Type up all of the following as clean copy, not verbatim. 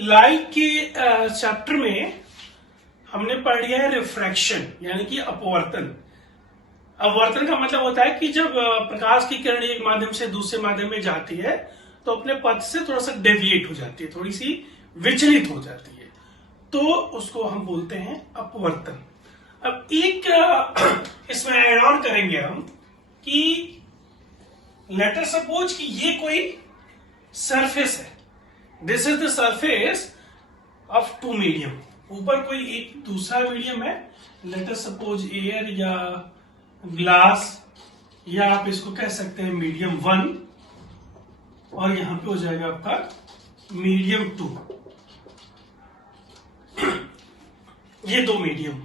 Light के chapter में हमने पढ़ लिया है रिफ्रैक्शन यानी कि अपवर्तन। अपवर्तन का मतलब होता है कि जब प्रकाश की किरण एक माध्यम से दूसरे माध्यम में जाती है तो अपने पथ से थोड़ा सा डेविएट हो जाती है, थोड़ी सी विचलित हो जाती है, तो उसको हम बोलते हैं अपवर्तन। अब एक इसमें ऐड ऑन करेंगे हम कि लेटर सपोज कि ये कोई सरफेस है, this is the surface of two medium. ऊपर कोई एक दूसरा मीडियम है, लेटर सपोज एयर या ग्लास, या आप इसको कह सकते हैं मीडियम 1, और यहां पे हो जाएगा आपका मीडियम 2। ये दो मीडियम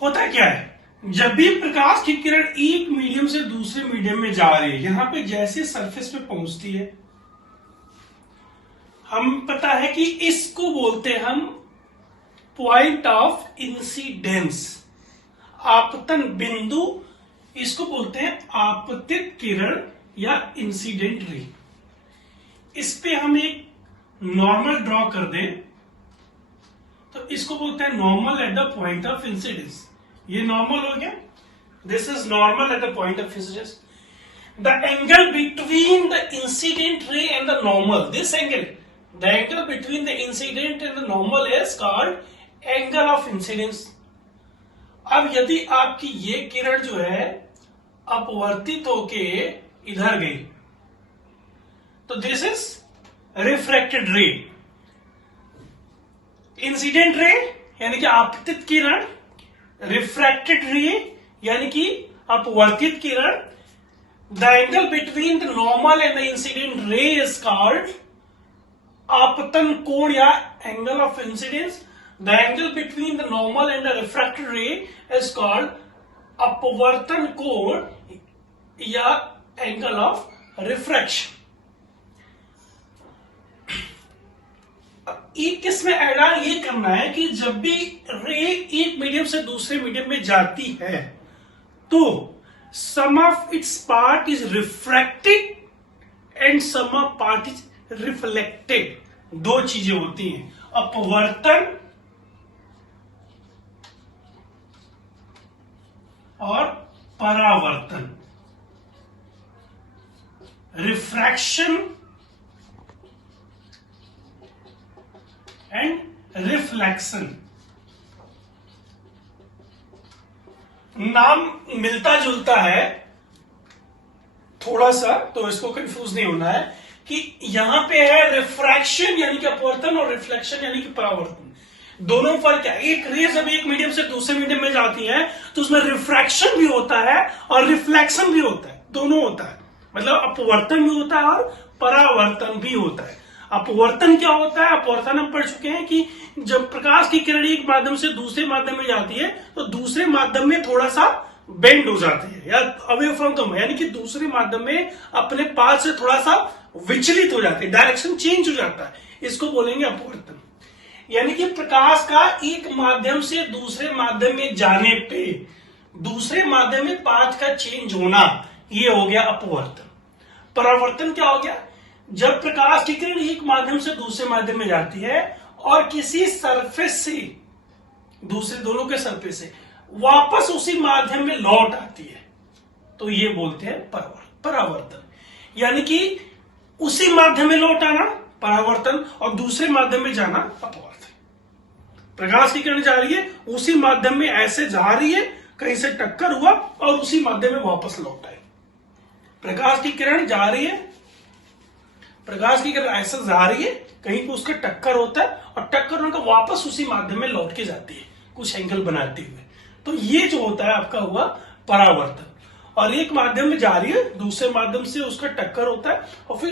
होता क्या है, जब भी प्रकाश की किरण एक मीडियम से दूसरे मीडियम में जा रही है, यहां पे जैसे सरफेस पे पहुंचती है, हम पता है कि इसको बोलते हैं हम पॉइंट ऑफ इंसिडेंस, आपतन बिंदु। इसको बोलते हैं आपतित किरण या इंसिडेंट रे। इस पे हम एक नॉर्मल ड्रॉ कर दें तो इसको बोलते हैं normal at the point of incidence. ये नॉर्मल हो गया, this is normal at the point of incidence. The angle between the incident रे and the normal, this angle, the angle between the incident and the normal is called angle of incidence. अब यदि आपकी ये किरण जो है अपवर्तित होके इधर गई तो दिस इज रिफ्रैक्टेड रे। इंसिडेंट रे यानी कि आपतित किरण, रिफ्रैक्टेड रे यानी कि अपवर्तित किरण। The angle between the normal and the incident ray is called आपतन कोण या angle of incidence. The angle between the normal and the refracted ray is called अपवर्तन कोण या एंगल ऑफ रिफ्रैक्शन। एक इसमें ऐड ऑन ये करना है कि जब भी रे एक मीडियम से दूसरे मीडियम में जाती है तो some of its part is refracted and some of part is reflected. दो चीजें होती हैं, अपवर्तन और परावर्तन, रिफ्रैक्शन एंड रिफ्लेक्शन। नाम मिलता जुलता है थोड़ा सा, तो इसको कंफ्यूज नहीं होना है कि यहां पे है रिफ्रैक्शन यानी कि अपवर्तन और रिफ्लेक्शन यानी कि परावर्तन। दोनों फर्क है। एक रे जब एक मीडियम से दूसरे मीडियम में जाती है तो उसमें रिफ्रैक्शन भी होता है और रिफ्लेक्शन भी होता है, दोनों होता है। मतलब अपवर्तन भी होता है और परावर्तन भी होता है। अपवर्तन क्या होता है? अपवर्तन हम पढ़ चुके हैं कि जब प्रकाश की किरण एक माध्यम से दूसरे माध्यम में जाती है तो दूसरे माध्यम में थोड़ा सा बेंड हो जाती है या अवे फ्रॉम द, यानी कि दूसरे माध्यम में अपने पास से थोड़ा सा विचलित हो जाती है, डायरेक्शन चेंज हो जाता है, इसको बोलेंगे अपवर्तन। यानी कि प्रकाश का एक माध्यम से दूसरे माध्यम में जाने पे दूसरे माध्यम में पाथ का चेंज होना, ये हो गया अपवर्तन। परावर्तन क्या हो गया? जब प्रकाश की किरण एक माध्यम से दूसरे माध्यम में जाती है और किसी सरफेस से दूसरे दोनों के सरफेस से वापस उसी माध्यम में लौट आती है तो ये बोलते हैं परावर्तन। यानी कि उसी माध्यम में लौट आना परावर्तन और दूसरे माध्यम में जाना अपवर्तन। प्रकाश की किरण जा रही है, उसी माध्यम में ऐसे जा रही है, कहीं से टक्कर हुआ और उसी माध्यम में वापस लौट आए। प्रकाश की किरण जा रही है, प्रकाश की किरण ऐसे जा रही है, कहीं पे उसका टक्कर होता है और टक्कर होने का वापस उसी माध्यम में लौट के जाती है कुछ एंगल बनाते हुए। तो ये जो होता है आपका हुआ परावर्तन। और एक माध्यम में जा रही है, दूसरे माध्यम से उसका टक्कर होता है और फिर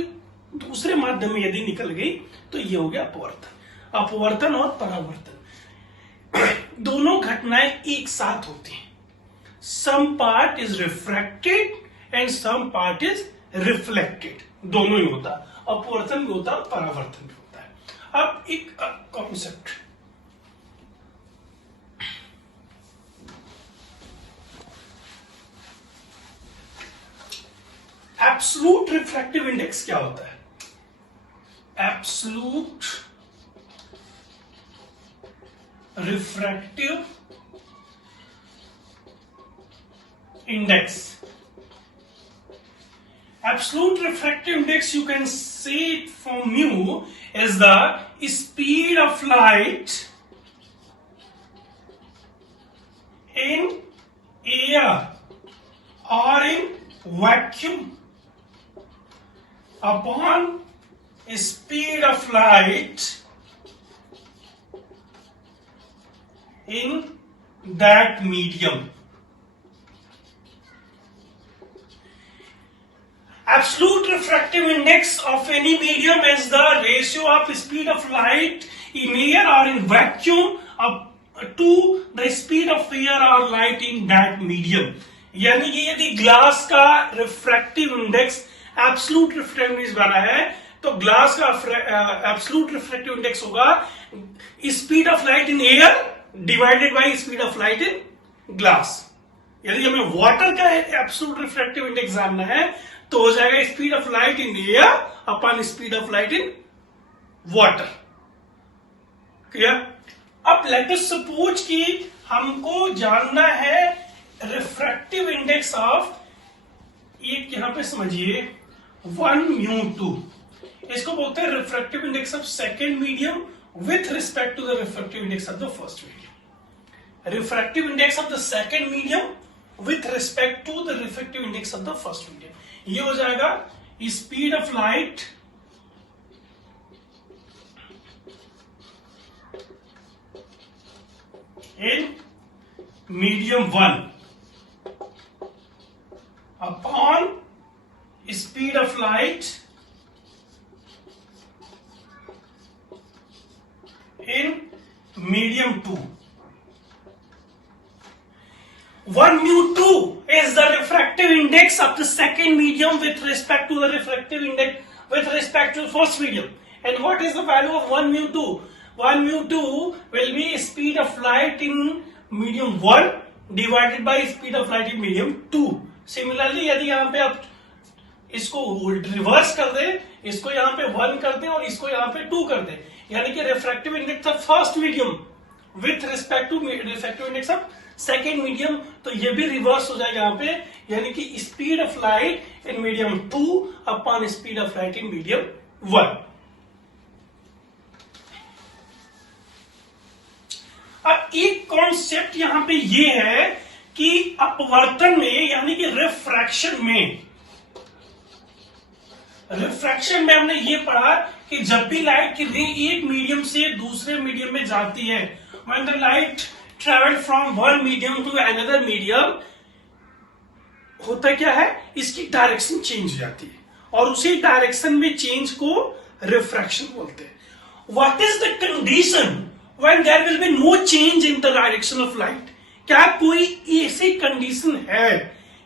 दूसरे माध्यम में यदि निकल गई तो ये हो गया अपवर्तन। अपवर्तन और परावर्तन दोनों घटनाएं एक साथ होती हैं। Some part is refracted and some part is reflected, दोनों ही होता है, अपवर्तन भी होता है, परावर्तन भी होता है। अब एक कॉन्सेप्ट, एब्सोल्यूट रिफ्रैक्टिव इंडेक्स क्या होता है? absolute refractive index. Absolute refractive index, you can say it from mu, is the speed of light in air or in vacuum upon speed of light in that medium. Absolute refractive index of any medium is the ratio of speed of light in air or in vacuum up to the speed of air or light in that medium. यानी कि यदि glass का refractive index absolute refractive index बना है तो glass का absolute refractive index होगा speed of light in air divided by speed of light in glass. यदि हमें वाटर का एब्सोल्यूट रिफ्रैक्टिव इंडेक्स जानना है तो हो जाएगा speed of light in air upon speed of light in water. Clear? अब लेट अस सपोज कि हमको जानना है रिफ्रैक्टिव इंडेक्स ऑफ, एक यहां पे समझिए 1μ2, इसको बोलते हैं refractive index of second medium with respect to the refractive index of the first medium. Refractive index of the second medium with respect to the refractive index of the first medium, ये हो जाएगा speed of light in medium 1 upon speed of light in medium 2. 1μ2 is the refractive index of the second medium with respect to the refractive index with respect to the first medium. And what is the value of 1μ2? 1μ2 will be speed of light in medium 1 divided by speed of light in medium 2. Similarly, यदि यहाँ पे आप इसको reverse कर दे, इसको यहाँ पे 1 कर दे और इसको यहाँ पे 2 कर दे, यानी कि refractive index of first medium with respect to refractive index of second medium, तो ये भी रिवर्स हो जाएगा यहाँ पे, यानी कि speed of light in medium 2 upon speed of light in medium 1। अब एक कॉन्सेप्ट यहां पे ये है कि अपवर्तन में यानी कि रिफ्रैक्शन में हमने ये पढ़ा कि जब भी लाइट की रे एक मीडियम से दूसरे मीडियम में जाती है, when the light travel from one medium to another medium, होता क्या है, इसकी डायरेक्शन चेंज हो जाती है और उसी डायरेक्शन में चेंज को रिफ्रैक्शन बोलते हैं। What is the condition when there will be no change in the direction of light? क्या कोई ऐसी कंडीशन है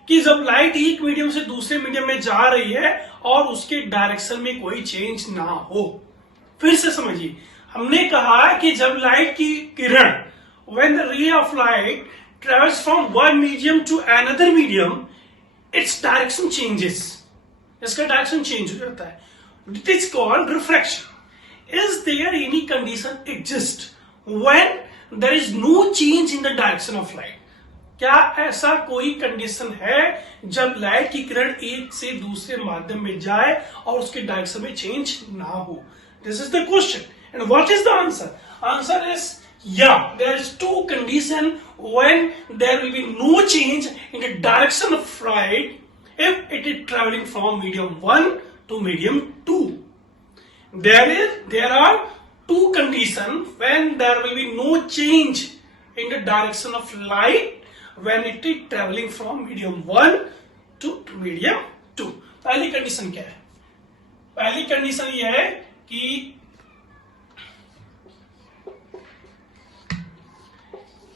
कि जब लाइट एक मीडियम से दूसरे मीडियम में जा रही है और उसके डायरेक्शन में कोई चेंज ना हो? फिर से समझिए, हमने कहा कि जब लाइट की किरण when the ray of light travels from one medium to another medium, its direction changes, इसका डायरेक्शन चेंज हो जाता है, it is called refraction. Is there any condition exist when there is no change in the direction of light? क्या ऐसा कोई condition है जब light की किरण एक से दूसरे माध्यम में जाए और उसके डायरेक्शन में चेंज ना हो? This is the question and what is the answer? Answer is yeah, there is two condition when there will be no change in the direction of light if it is traveling from medium 1 to medium 2. There are two conditions when there will be no change in the direction of light when it is traveling from medium 1 to medium 2. पहली condition क्या है? पहली condition यह है कि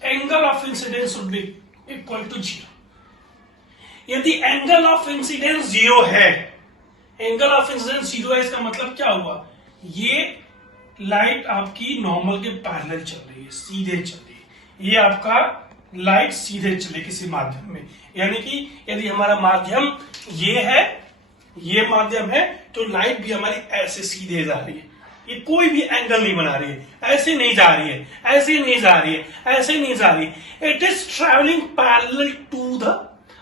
angle of incidence would be equal to 0। यदि angle of incidence 0 है, angle of incidence 0 है, इसका मतलब क्या हुआ? ये लाइट आपकी नॉर्मल के पैरेलल चल रही है, सीधे चल रही है, ये आपका लाइट सीधे चले किसी माध्यम में, यानी कि यदि हमारा माध्यम ये है ये माध्यम है तो लाइट भी हमारी ऐसे सीधे जा रही है, ये कोई भी एंगल नहीं बना रही है, ऐसे नहीं जा रही है, ऐसे नहीं जा रही है, ऐसे नहीं जा रही, it is travelling parallel to the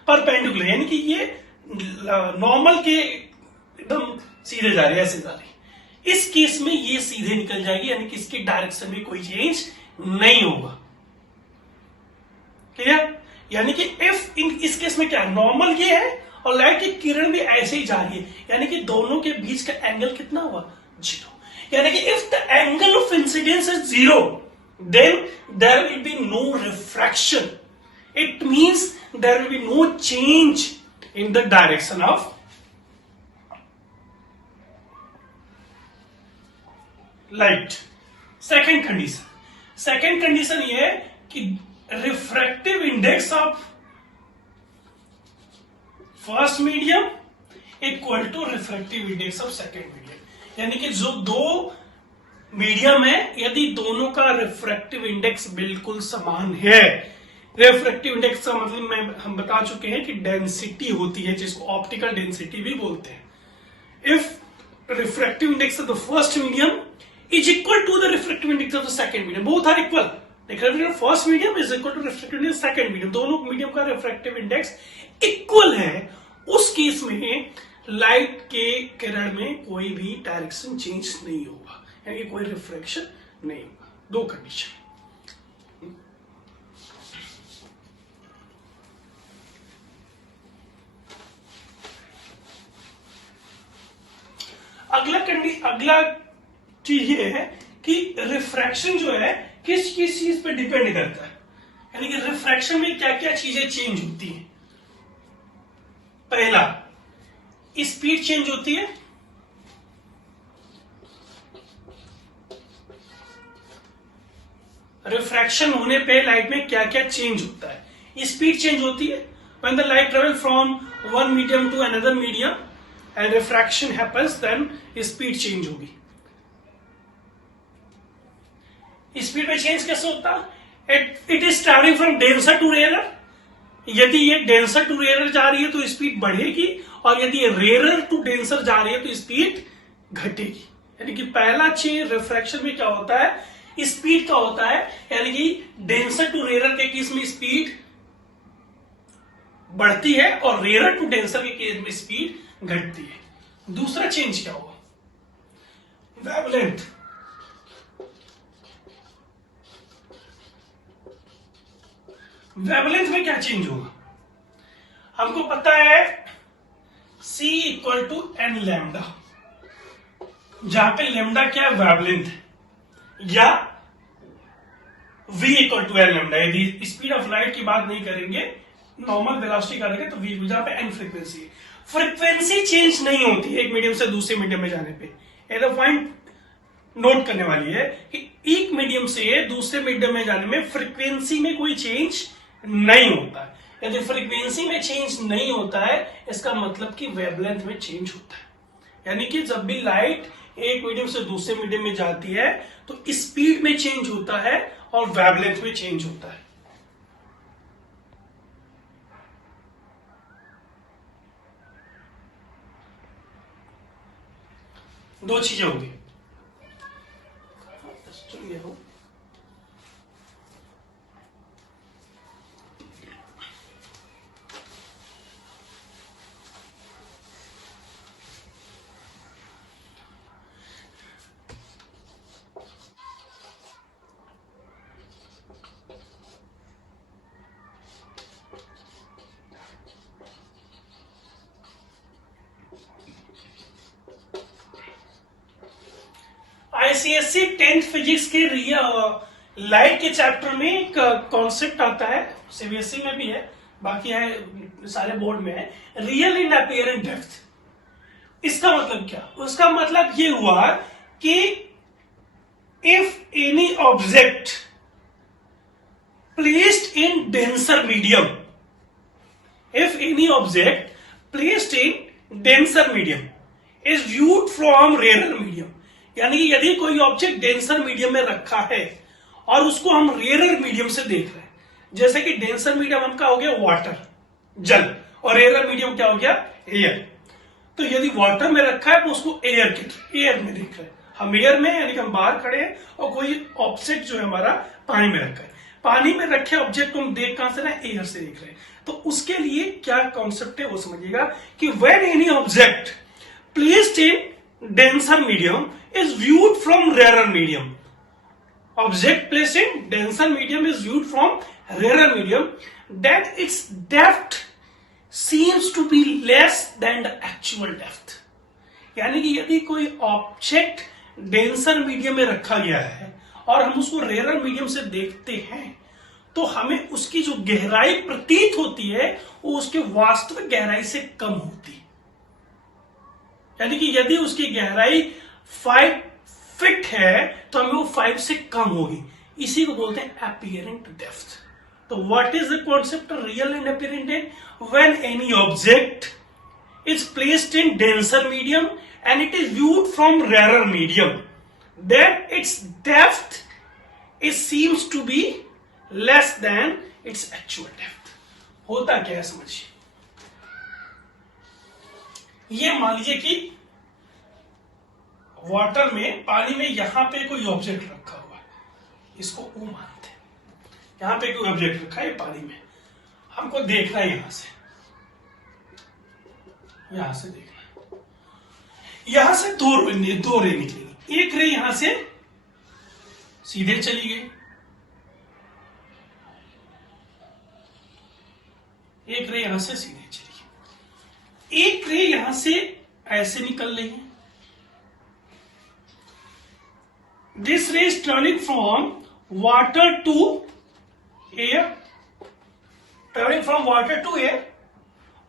perpendicular, यानी कि ये नॉर्मल के एकदम सीधे जा रही है, ऐसे जा रही है। इस केस में ये सीधे निकल जाएगी, यानी कि इसकी डायरेक्शन में कोई चेंज नहीं होगा। क्लियर? यानी कि इफ इस केस में क्या नॉर्मल ये है और लाइट की किरण भी ऐसे ही जा रही है, यानी कि दोनों के बीच का एंगल कितना हुआ? 0। यानी कि if the angle of incidence is 0 then there will be no refraction, it means there will be no change in the direction of light. Second condition ये है कि refractive index of first medium equal to refractive index of second medium, यानी कि जो दो medium है यदि दोनों का रिफ्रैक्टिव इंडेक्स बिल्कुल समान है, रिफ्रैक्टिव इंडेक्स का मतलब हम बता चुके हैं कि डेंसिटी होती है जिसको ऑप्टिकल डेंसिटी भी बोलते हैं। If refractive index of the first medium is equal to the refractive index of the second medium, both are equal, the refractive index of first medium is equal to refractive index of second medium, दोनों medium का refractive index equal है, उस case में light के किरण में कोई भी direction change नहीं होगा, यानी कोई रिफ्रैक्शन नहीं होगा। दो कंडीशन। अगला चीज ये है कि रिफ्रैक्शन जो है किस किस चीज पे डिपेंड करता है, यानी कि रिफ्रैक्शन में क्या क्या चीजें चेंज होती हैं। पहला, स्पीड चेंज होती है, रिफ्रैक्शन होने पे लाइट में क्या क्या चेंज होता है। स्पीड चेंज होती है when the light travel from one medium to another medium and refraction happens, then speed change होगी। स्पीड में चेंज कैसे होता है? It is travelling from denser to rarer, यदि ये डेंसर टू रेयरर जा रही है तो स्पीड बढ़ेगी, और यदि ये रेयरर टू डेंसर जा रही है तो स्पीड घटेगी। यानी कि पहला चेंज रिफ्रैक्शन में क्या होता है? स्पीड का होता है, यानी कि डेंसर टू रेयरर के केस में स्पीड बढ़ती है और रेयरर टू डेंसर के केस में स्पीड घटती है। दूसरा चेंज क्या होगा? वेवलेंथ। वेवलेंथ में क्या चेंज होगा? हमको पता है C equal to n lambda, जहां पे लैम्डा क्या है? वेवलेंथ है, या V equal to n lambda. यदि स्पीड ऑफ लाइट की बात नहीं करेंगे, नॉर्मल वेलोसिटी करेंगे तो V, जहां पे एन फ्रीक्वेंसी है। फ्रीक्वेंसी चेंज नहीं होती एक मीडियम से दूसरे मीडियम में जाने पे। ये पॉइंट नोट करने वाली है कि एक मीडियम से दूसरे मीडियम में जाने में फ्रीक्वेंसी में कोई चेंज नहीं होता है। यदि फ्रीक्वेंसी में चेंज नहीं होता है, इसका मतलब कि वेवलेंथ में चेंज होता है। यानी कि जब भी लाइट एक मीडियम से दूसरे मीडियम में जाती है तो स्पीड में चेंज होता है और वेवलेंथ में चेंज होता है। दो चीजें होगी। आईसीएससी 10th फिजिक्स के लाइट के चैप्टर में एक कॉन्सेप्ट आता है, सीबीएसई में भी है, बाकी है सारे बोर्ड में है, रियल इन अपीयरेंट डेप्थ। इसका मतलब क्या? उसका मतलब ये हुआ कि if any object placed in denser medium, if any object placed in denser medium is viewed from rare medium, यानी कि यदि कोई ऑब्जेक्ट डेंसर मीडियम में रखा है और उसको हम रेयर मीडियम से देख रहे हैं, जैसे कि डेंसर मीडियम हमका हो गया वाटर, जल, और रेयर मीडियम क्या हो गया? एयर। तो तो यदि वाटर में रखा है तो उसको एयर में देख रहे हैं हम, एयर में यानी कि हम बाहर खड़े हैं और कोई ऑब्जेक्ट जो है हमारा पानी में रखा है, पानी में रखे ऑब्जेक्ट को हम देख कहां से रहे हैं, एयर से देख रहे हैं। तो उसके लिए क्या कॉन्सेप्ट है वो समझिएगा कि when any object placed in denser medium is viewed from rare medium, object placed in denser medium is viewed from rarer medium, then its depth seems to be less than the actual depth। यानी कि यदि कोई object denser medium में रखा गया है और हम उसको रेयर मीडियम से देखते हैं तो हमें उसकी जो गहराई प्रतीत होती है वो उसके वास्तविक गहराई से कम होती है। यानी कि यदि उसकी गहराई 5 फीट है तो हमें वो 5 से कम होगी, इसी को बोलते हैं apparent depth। तो what is the concept real and apparent depth? When any object is placed in denser medium and it is viewed from rarer medium, then its depth seems to be less than its actual depth। होता क्या है समझिए, ये मान लीजिए कि water में, पानी में यहां पे कोई ऑब्जेक्ट रखा हुआ है, इसको O मानते हैं, यहां पे कोई ऑब्जेक्ट रखा है पानी में, हमको देखना है यहां से देखना है, यहां से दो रे निकलेंगी, एक रे यहां से सीधे चली गई, एक रे यहां से सीधे चली गई, एक रे यहां से ऐसे निकल रही है। This ray is traveling from water to air, traveling from water to air,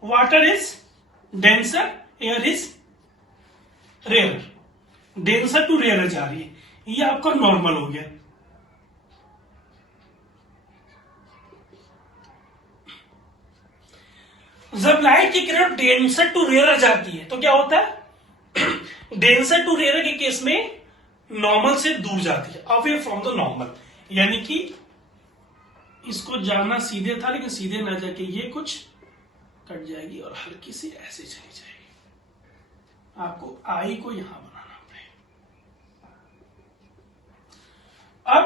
water is denser, air is rarer, denser to rarer जा रही है, ये आपका नॉर्मल हो गया। जब लाइट की किरण डेंसर टू रेयर जाती है तो क्या होता है, डेंसर टू रेयर के केस में नॉर्मल से दूर जाती है, अवे फ्रॉम द नॉर्मल, यानी कि इसको जाना सीधे था लेकिन सीधे ना जाके ये कुछ कट जाएगी और हल्की सी ऐसे चली जाएगी। आपको आई को यहां बनाना पड़ेगा। अब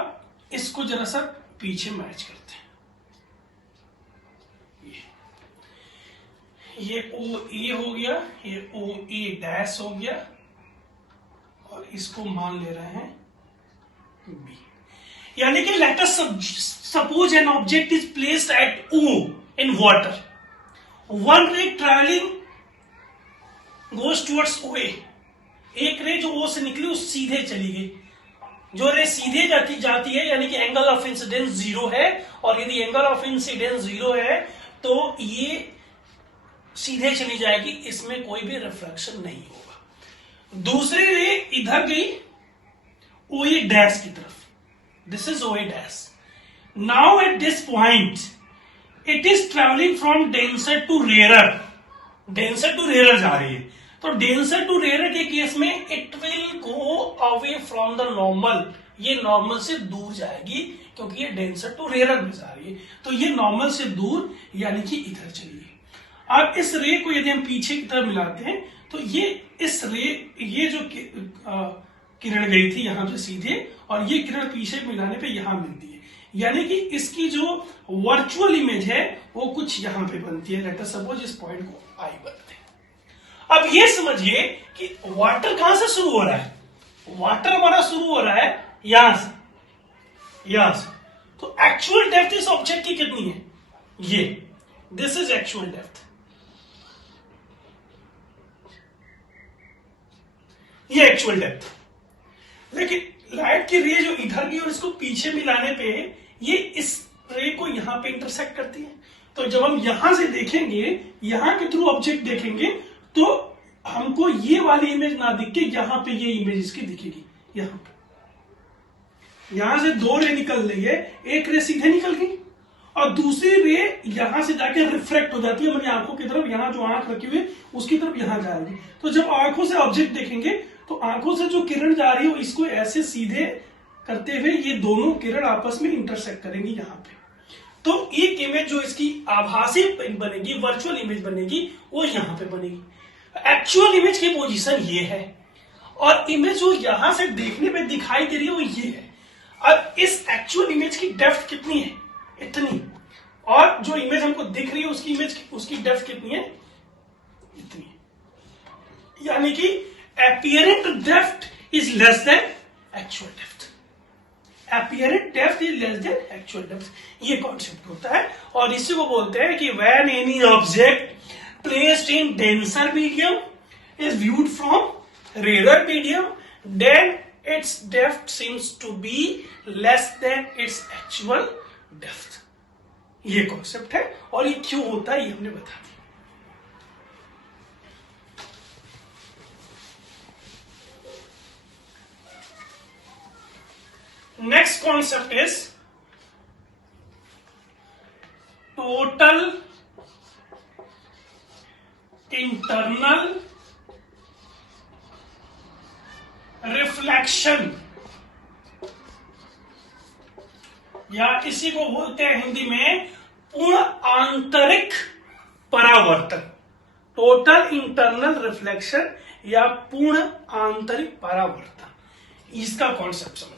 इसको जरा सा पीछे मैच करते हैं, ये ओ ए हो गया, ये ओ ए डैश हो गया और इसको मान ले रहे हैं बी। यानी कि let us suppose an object is placed at O in water, one ray travelling goes towards O A, एक रे जो ओ से निकली वो सीधे चली गई, जो रे सीधे जाती है यानी कि एंगल ऑफ इंसिडेंस 0 है, और यदि एंगल ऑफ इंसिडेंस 0 है तो ये सीधे चली जाएगी, इसमें कोई भी रिफ्रैक्शन नहीं होगा। दूसरी रे इधर गई ओ ए डैश की तरफ, this is O A dash. Now at this point it is travelling from denser to rarer, denser to rarer जा रही है, तो डेंसर टू रेयर के केस में it will go away from the normal, ये normal से दूर जाएगी क्योंकि ये डेंसर टू रेयर में जा रही है, तो ये नॉर्मल से दूर यानी कि इधर चली गई। अब इस रे को यदि हम पीछे की तरफ मिलाते हैं तो ये इस रे, ये जो किरण गई थी यहां पे सीधे और ये किरण पीछे मिलाने पे यहां मिलती है, यानी कि इसकी जो वर्चुअल इमेज है वो कुछ यहां पे बनती है। लेट अस सपोज इस पॉइंट को आई बनते हैं। अब ये समझिए कि वाटर कहां से शुरू हो रहा है, वाटर हमारा शुरू हो रहा है यहां से, तो एक्चुअल डेप्थ इस ऑब्जेक्ट की कितनी है, ये, दिस इज एक्चुअल डेप्थ, ये एक्चुअल डेप्थ। लेकिन लाइट की रे जो इधर की और इसको पीछे मिलाने पे ये इस रे को यहां पे इंटरसेक्ट करती है, तो जब हम यहां से देखेंगे, यहां के थ्रू ऑब्जेक्ट देखेंगे तो हमको ये वाली इमेज ना दिख के यहां पे ये इमेज इसकी दिखेगी, यहां पे, यहां से दो रे निकल रही है, एक रे सीधे निकल गई और दूसरी रे यहां से जाके रिफ्लेक्ट हो जाती है हमारी आंखों की तरफ, यहां जो आंख रखी हुई है उसकी तरफ यहां जाएगी। तो जब आंखों से ऑब्जेक्ट देखेंगे तो आंखों से जो किरण जा रही है इसको ऐसे सीधे करते हुए ये दोनों किरण आपस में इंटरसेक्ट करेंगी यहां पे, तो एक इमेज जो इसकी आभासी बनेगी, वर्चुअल इमेज बनेगी, वो यहां पे बनेगी। एक्चुअल इमेज की पोजीशन ये है और इमेज जो यहां से देखने पे दिखाई दे रही है वो ये है। अब इस एक्चुअल इमेज की डेप्थ कितनी है? इतनी। और जो इमेज हमको दिख रही है उसकी डेप्थ कितनी है? इतनी। यानी कि apparent depth is less than actual depth. Apparent depth is less than actual depth. ये कॉन्सेप्ट होता है और इसी को बोलते हैं कि when any object placed in denser medium is viewed from rarer medium, then its depth seems to be less than its actual depth. ये कॉन्सेप्ट है और ये क्यों होता है ये हमने बता दिया। Next concept is total internal reflection या इसी को बोलते हैं हिंदी में पूर्ण आंतरिक परावर्तन। टोटल इंटरनल रिफ्लेक्शन या पूर्ण आंतरिक परावर्तन, इसका कॉन्सेप्ट समझिए।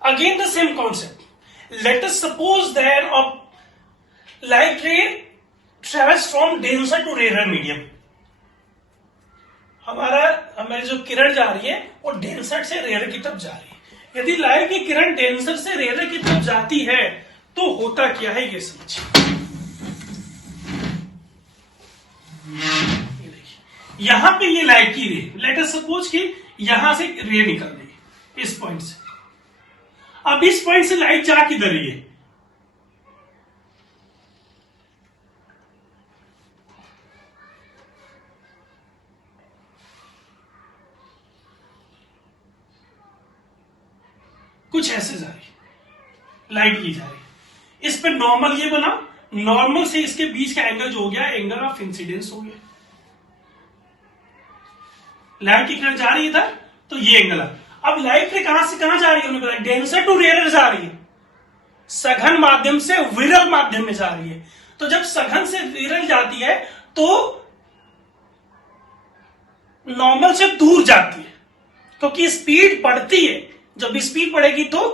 Again the same concept. Let us suppose that a light ray travels from denser to rarer medium. हमारी जो किरण जा रही है वो डेंसर से रेयर की तरफ जा रही है। यदि लाइट की किरण डेंसर से रेयर की तरफ जाती है तो होता क्या है ये समझिए। यहां पे ये लाइट की रे, लेट अस सपोज कि यहां से रे निकल रही इस पॉइंट से। अब इस पॉइंट से लाइट जा किधर रही है? कुछ ऐसे जा रही है, लाइट की जा रही है। इस पे नॉर्मल ये बना, नॉर्मल से इसके बीच का एंगल जो हो गया एंगल ऑफ इंसिडेंस हो गया। लाइट की किरण जा रही है इधर तो ये एंगल है। अब लाइट रे कहां से कहां जा रही है? उन्होंने बताया डेंसर टू रेयर जा रही है, सघन माध्यम से विरल माध्यम में जा रही है। तो जब सघन से विरल जाती है तो नॉर्मल से दूर जाती है क्योंकि स्पीड बढ़ती है। जब स्पीड बढ़ेगी तो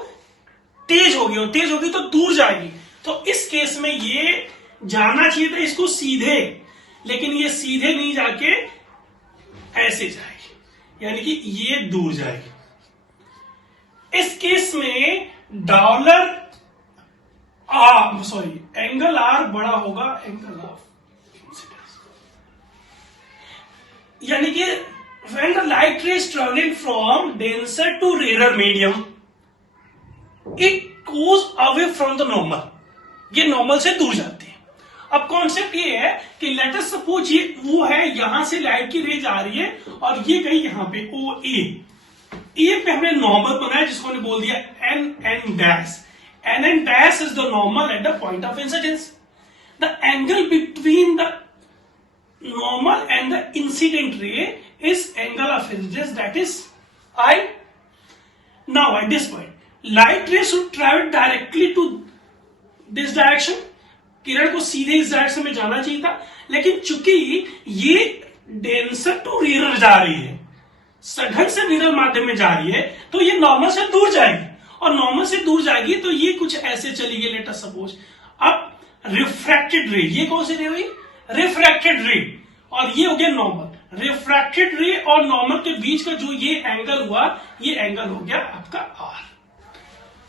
तेज होगी और तेज होगी तो दूर जाएगी। तो इस केस में ये जाना चाहिए था इसको सीधे, लेकिन ये सीधे नहीं जाके ऐसे जाएगी, यानी कि ये दूर जाएगी। इस केस में एंगल आर बड़ा होगा एंगल ऑफ इंसिडेंस। यानी कि when the light ray is traveling from denser to rarer medium, it goes away from the normal. ये नॉर्मल से दूर जाती है। अब कॉन्सेप्ट ये है कि लेट अस सपोज ये वो है, यहां से लाइट की रे जा रही है और ये गई यहां पे ओ ए पे हमने नॉर्मल बनाया जिसको हमने बोल दिया N dash. N dash is the normal at the point of incidence. The angle between the normal and the incident ray is angle of incidence, that is I. Now at this point light ray should travel directly to this direction. किरण को सीधे इस direction में जाना चाहिए था, लेकिन चूंकि ये डेंसर टू रेयर जा रही है, सघन से विरल माध्यम में जा रही है, तो ये नॉर्मल से दूर जाएगी और नॉर्मल से दूर जाएगी तो ये कुछ ऐसे चली गई। लेट अस सपोज अब रिफ्रैक्टेड रे, ये कौन सी रे हुई? रिफ्रैक्टेड रे, और ये हो गया नॉर्मल। रिफ्रैक्टेड रे और नॉर्मल के बीच का जो ये एंगल हुआ, ये एंगल हो गया आपका आर।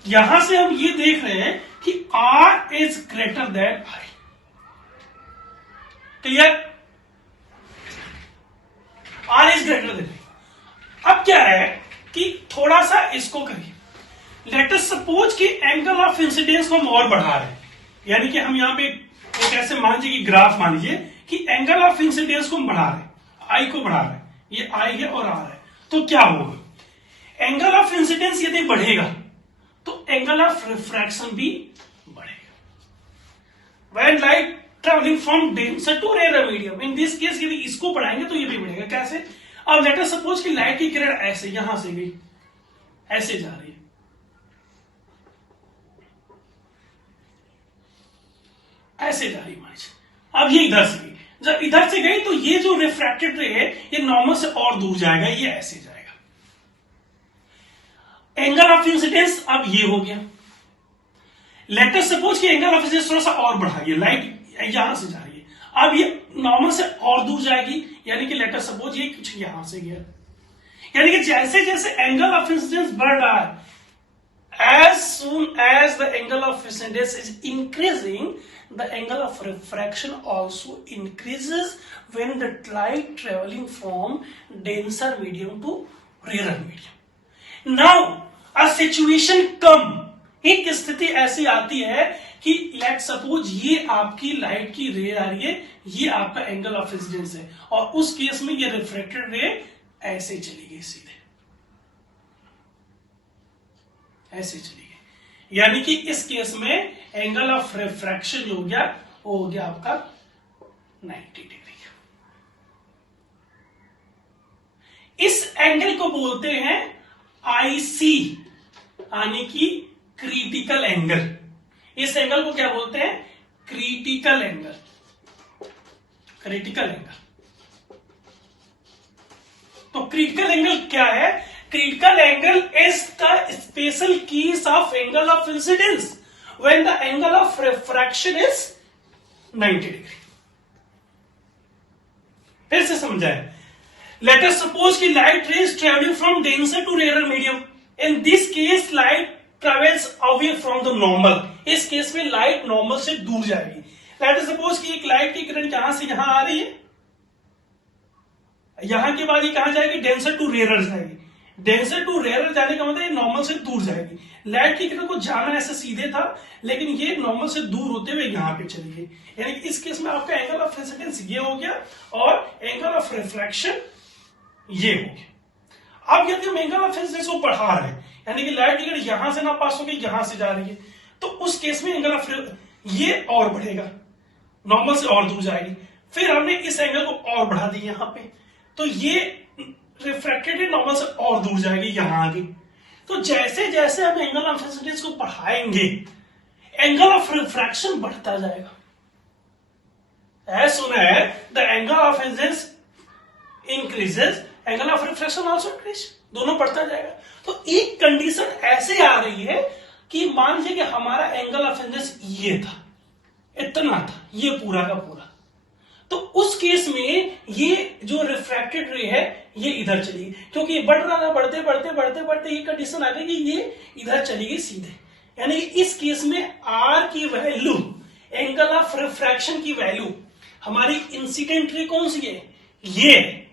यहां से हम ये देख रहे हैं कि R is greater than I. Clear? R is greater than I. अब क्या है कि थोड़ा सा इसको करिए। लेट अस सपोज कि एंगल ऑफ इंसिडेंस को हम और बढ़ा रहे हैं, यानी कि हम यहां पे एक ऐसे मान लीजिए कि ग्राफ मान लीजिए कि एंगल ऑफ इंसिडेंस को हम बढ़ा रहे हैं, आई को बढ़ा रहे हैं, ये आई है और आर है। तो क्या होगा? एंगल ऑफ इंसिडेंस यदि बढ़ेगा तो एंगल ऑफ रिफ्रैक्शन भी बढ़ेगा। When light travelling from denser to rare medium, in this case यदि इसको बढ़ाएंगे तो ये भी बढ़ेगा। कैसे? अब लेट अस सपोज कि लाइट की किरण ऐसे यहां से गई, ऐसे जा रही है, ऐसे जा रही मान, अब ये इधर से गई, जब इधर से गई तो ये जो रिफ्रैक्टेड रे है ये नॉर्मल से और दूर जाएगा, ये ऐसे जाएगा। एंगल ऑफ इंसिडेंस अब ये हो गया। लेट अस सपोज कि एंगल ऑफ इंसिडेंस थोड़ा सा और बढ़ा गया, लाइट यहां से जा रही है, अब ये नॉर्मल से और दूर जाएगी, यानी कि लेट अस सपोज ये कुछ यहां से गया, यानी कि जैसे जैसे एंगल ऑफ इंसिडेंस बढ़ रहा है, as soon as the angle of incidence is increasing, the angle of refraction also increases when the light traveling from denser medium to rarer medium. Now a situation come, एक स्थिति ऐसी आती है कि let suppose ये आपकी light की रे आ रही है, ये आपका एंगल ऑफ इंसिडेंस है, और उस केस में ये रिफ्लेक्टेड रे ऐसे चली गई, सीधे ऐसे चली गई, यानी कि इस केस में एंगल ऑफ रिफ्रैक्शन जो हो गया वो हो गया आपका 90 डिग्री। इस एंगल को बोलते हैं आईसी, यानी कि क्रिटिकल एंगल। इस एंगल को क्या बोलते हैं? Critical angle. क्रिटिकल एंगल, तो क्रिटिकल एंगल क्या है? Critical angle is the special case of angle of incidence when the angle of refraction is 90 degree. फिर से समझाएं। Let us suppose कि light rays traveling from denser to rarer medium. In this case, light travels away from the normal. इस case में light normal से दूर जाएगी। Let us suppose कि एक लाइट की किरण यहां से यहां आ रही है, यहां के बाद ये कहां जाएगी? डेंसर टू रेयर जाएगी। डेंसर टू रेयर जाने का मतलब नॉर्मल से दूर जाएगी। लाइट की किरण को जाना ऐसे सीधे था, लेकिन ये नॉर्मल से दूर होते हुए यहां पे चली गई, यानी कि इस केस में आपका एंगल ऑफ इंसिडेंस ये हो गया और एंगल ऑफ रिफ्लेक्शन ये हो गया। अब यदि हम एंगल ऑफ इंसिडेंस को बढ़ा रहे हैं, यानी कि लाइट की किरण यहां से ना पास होगी, यहां से जा रही है, तो उस केस में एंगल ऑफ ये और बढ़ेगा, नॉर्मल से और दूर जाएगी। फिर हमने इस एंगल को और बढ़ा दिया यहां पे, तो ये रिफ्रैक्टेड नॉर्मल से और दूर जाएगी, यहां आ गई। तो जैसे जैसे हम एंगल ऑफ इंसिडेंस को बढ़ाएंगे, एंगल ऑफ रिफ्रैक्शन बढ़ता जाएगा। एज सुन है the angle of incidence increases, angle of refraction also increase, दोनों बढ़ता जाएगा। तो एक कंडीशन ऐसे आ रही है कि मान लीजिए कि हमारा एंगल ऑफ इंसिडेंस ये था, इतना था, ये पूरा का पूरा, तो उस केस में ये जो रिफ्रैक्टेड रे है ये इधर चली गई, क्योंकि ये बढ़ रहा था, बढ़ते बढ़ते बढ़ते बढ़ते ये कंडीशन आ गई कि ये इधर चली गई सीधे, यानी कि इस केस में आर की वैल्यू, एंगल ऑफ रिफ्रैक्शन की वैल्यू, हमारी इंसिडेंट रे कौन सी है? ये,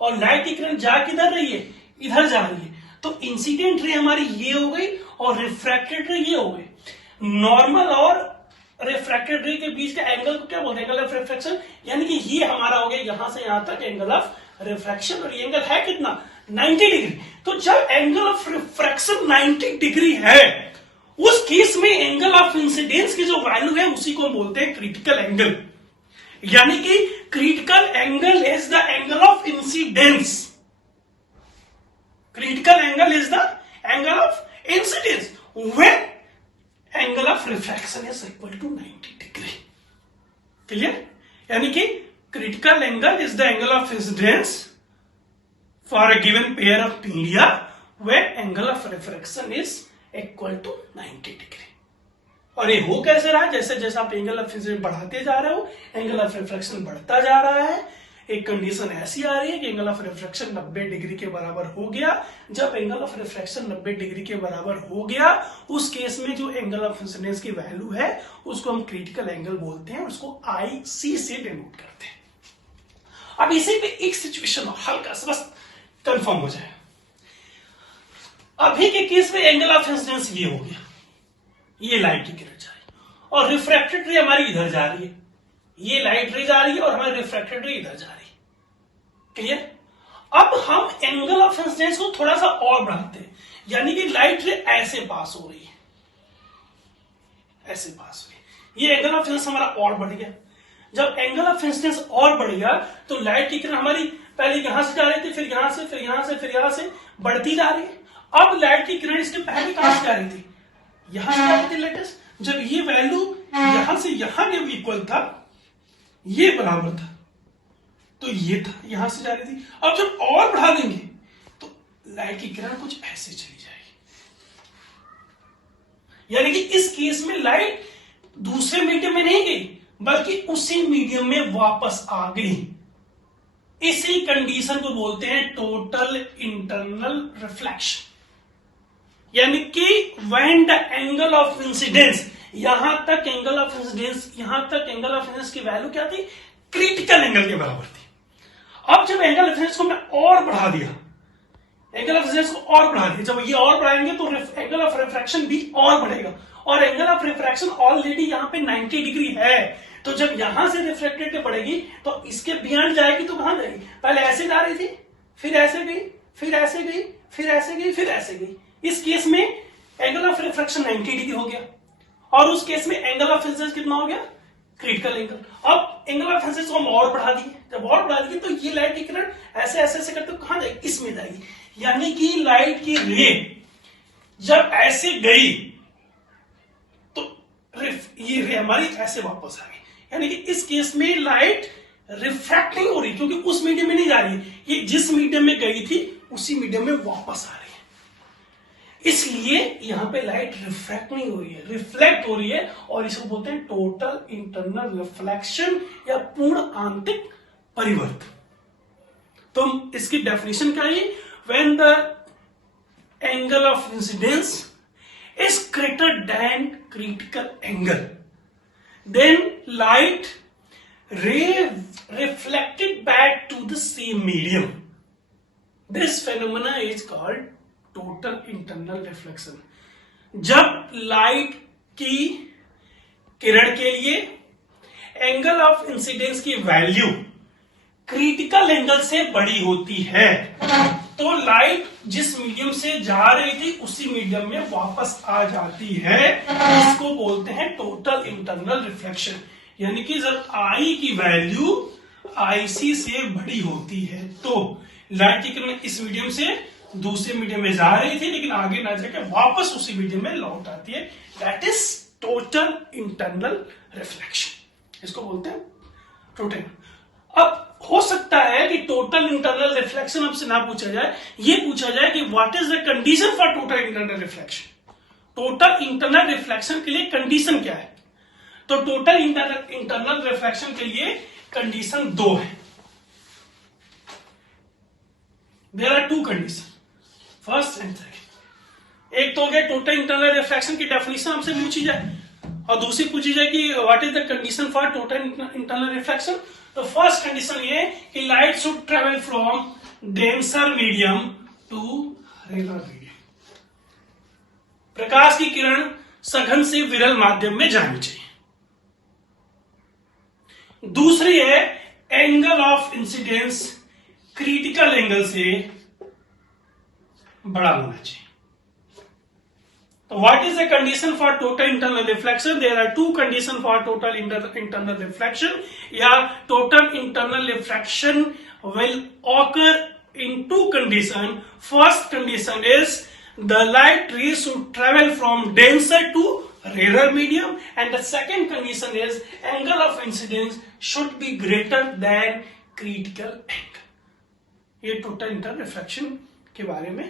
और लाइट की किरण जा किधर रही है? इधर जा रही है, तो इंसिडेंट रे हमारी ये हो गई और रिफ्रैक्टेड रे ये हो गई। नॉर्मल और रिफ्रैक्टेड रे के बीच का एंगल को क्या बोलते हैं? एंगल ऑफ रिफ्रैक्शन, यानी कि ये हमारा हो गया यहां से यहां तक एंगल ऑफ रिफ्रैक्शन, और ये एंगल है कितना? 90 डिग्री। तो जब एंगल ऑफ रिफ्रैक्शन 90 डिग्री है, उस केस में एंगल ऑफ इंसिडेंस की जो वैल्यू है उसी को हम बोलते हैं क्रिटिकल एंगल, यानी कि critical angle is the angle of incidence. Critical angle is the angle of incidence when angle of refraction is equal to 90 degree. Clear? यानी कि critical angle is the angle of incidence for a given pair of media where angle of refraction is equal to 90 degree. और ये हो कैसे रहा है? जैसे जैसे आप एंगल ऑफ इंसिडेंस बढ़ाते जा रहे हो, एंगल ऑफ रिफ्रैक्शन बढ़ता जा रहा है। एक कंडीशन ऐसी आ रही है कि एंगल ऑफ रिफ्रैक्शन 90 डिग्री के बराबर हो गया। जब एंगल ऑफ रिफ्रैक्शन 90 डिग्री के बराबर हो गया, उस केस में जो एंगल ऑफ इंसिडेंस की वैल्यू है उसको हम क्रिटिकल एंगल बोलते हैं, उसको आईसी से डिनोट करते हैं। अब इसी पे एक सिचुएशन हल्का सा बस कंफर्म हो जाए। अभी के केस में एंगल ऑफ इंसिडेंस ये हो गया, ये लाइट की किरण जा रही है और रिफ्रैक्टेड रे हमारी इधर जा रही है, ये लाइट रे जा रही है और हमारी रिफ्रैक्टेड रे इधर जा रही है। क्लियर? अब हम एंगल ऑफ इंसिडेंस को थोड़ा सा और बढ़ाते हैं, यानी कि लाइट रे ऐसे पास हो रही है, ऐसे पास हो रही है, ये एंगल ऑफ इंसिडेंस हमारा और बढ़ गया। जब एंगल ऑफ इंसिडेंस और बढ़ गया तो लाइट की किरण हमारी पहले यहां से जा रही थी, फिर यहां से, फिर यहां से, फिर यहां से बढ़ती जा रही है। अब लाइट की किरण इसके पहले कहां से जा रही थी, यहां से जा रही थी लेटेस्ट। जब ये वैल्यू यहां से यहां के इक्वल था, ये बराबर था, तो ये था, यहां से जा रही थी। अब जब और बढ़ा देंगे तो लाइट की किरण कुछ ऐसे चली जाएगी, यानी कि इस केस में लाइट दूसरे मीडियम में नहीं गई बल्कि उसी मीडियम में वापस आ गई। इसी कंडीशन को बोलते हैं टोटल इंटरनल रिफ्लेक्शन, यानी कि when the angle of incidence, यहां तक एंगल ऑफ इंसिडेंस, यहां तक एंगल ऑफ इंसिडेंस की वैल्यू क्या थी, क्रिटिकल एंगल के बराबर थी। अब जब एंगल ऑफ इंसिडेंस को मैं और बढ़ा दिया, एंगल ऑफ इंसिडेंस को और बढ़ा दिया, जब ये और बढ़ाएंगे तो एंगल ऑफ रिफ्रैक्शन भी और बढ़ेगा, और एंगल ऑफ रिफ्रैक्शन ऑलरेडी यहां पे 90 डिग्री है। तो जब यहां से रिफ्रैक्टेड बढ़ेगी तो इसके बियॉन्ड जाएगी तो कहां जाएगी, पहले ऐसे जा रही थी, फिर ऐसे गई, फिर ऐसे गई, फिर ऐसे गई, फिर ऐसे गई। इस केस में एंगल ऑफ रिफ्रैक्शन 90 डिग्री हो गया, और उस केस में एंगल ऑफ इंसिडेंस कितना हो गया, क्रिटिकल एंगल। अब एंगल ऑफ इंसिडेंस को हम और बढ़ा दिए, जब और बढ़ा दिए तो ये लाइट की किरण ऐसे ऐसे ऐसे करते कहां जाएगी, इसमें जाएगी। यानी कि लाइट की रे जब ऐसे गई तो ये रे हमारी ऐसे वापस आ गई, यानी कि इस केस में लाइट रिफ्रैक्ट नहीं हो रही, क्योंकि उस मीडियम में नहीं जा रही, ये जिस मीडियम में गई थी उसी मीडियम में वापस आ रही है। इसलिए यहां पे लाइट रिफ्रैक्ट नहीं हो रही है, रिफ्लेक्ट हो रही है, और इसको बोलते हैं टोटल इंटरनल रिफ्लेक्शन या पूर्ण आंतरिक परिवर्तन। तो इसकी डेफिनेशन क्या है, when the angle of incidence is greater than critical angle, then light ray reflected back to the same medium. This phenomena is called total internal reflection. जब लाइट की किरण के लिए एंगल ऑफ इंसिडेंस की value critical angle से बड़ी होती है तो लाइट जिस मीडियम से जा रही थी उसी मीडियम में वापस आ जाती है। इसको बोलते हैं टोटल इंटरनल रिफ्लेक्शन, यानी कि जब आई की वैल्यू आईसी से बड़ी होती है तो लाइट की किरण इस मीडियम से दूसरे मीडियम में जा रही थी लेकिन आगे ना जाकर वापस उसी मीडियम में लौट आती है। That is total internal reflection, इसको बोलते हैं टोटल। अब हो सकता है कि टोटल इंटरनल रिफ्लेक्शन हमसे ना पूछा जाए, ये पूछा जाए कि what is the condition for total internal reflection. Total internal reflection के लिए कंडीशन क्या है, तो टोटल इंटरनल रिफ्लेक्शन के लिए कंडीशन 2 है। There are 2 condition, first and second. एक तो हो गया टोटल इंटरनल रिफ्लेक्शन की डेफिनेशन हमसे पूछी जाए, और दूसरी पूछी जाए कि what is the condition for total internal reflection. तो फर्स्ट कंडीशन ये कि light should travel from denser medium to rare medium, प्रकाश की किरण सघन से विरल माध्यम में जानी चाहिए। दूसरी है angle of incidence critical angle से बड़ा होना चाहिए। So what is the condition for total internal reflection? There are 2 conditions for total internal reflection. Yeah, total internal reflection will occur in 2 conditions. First condition is the light rays should travel from denser to rarer medium, and the second condition is angle of incidence should be greater than critical angle. ये total internal reflection के बारे में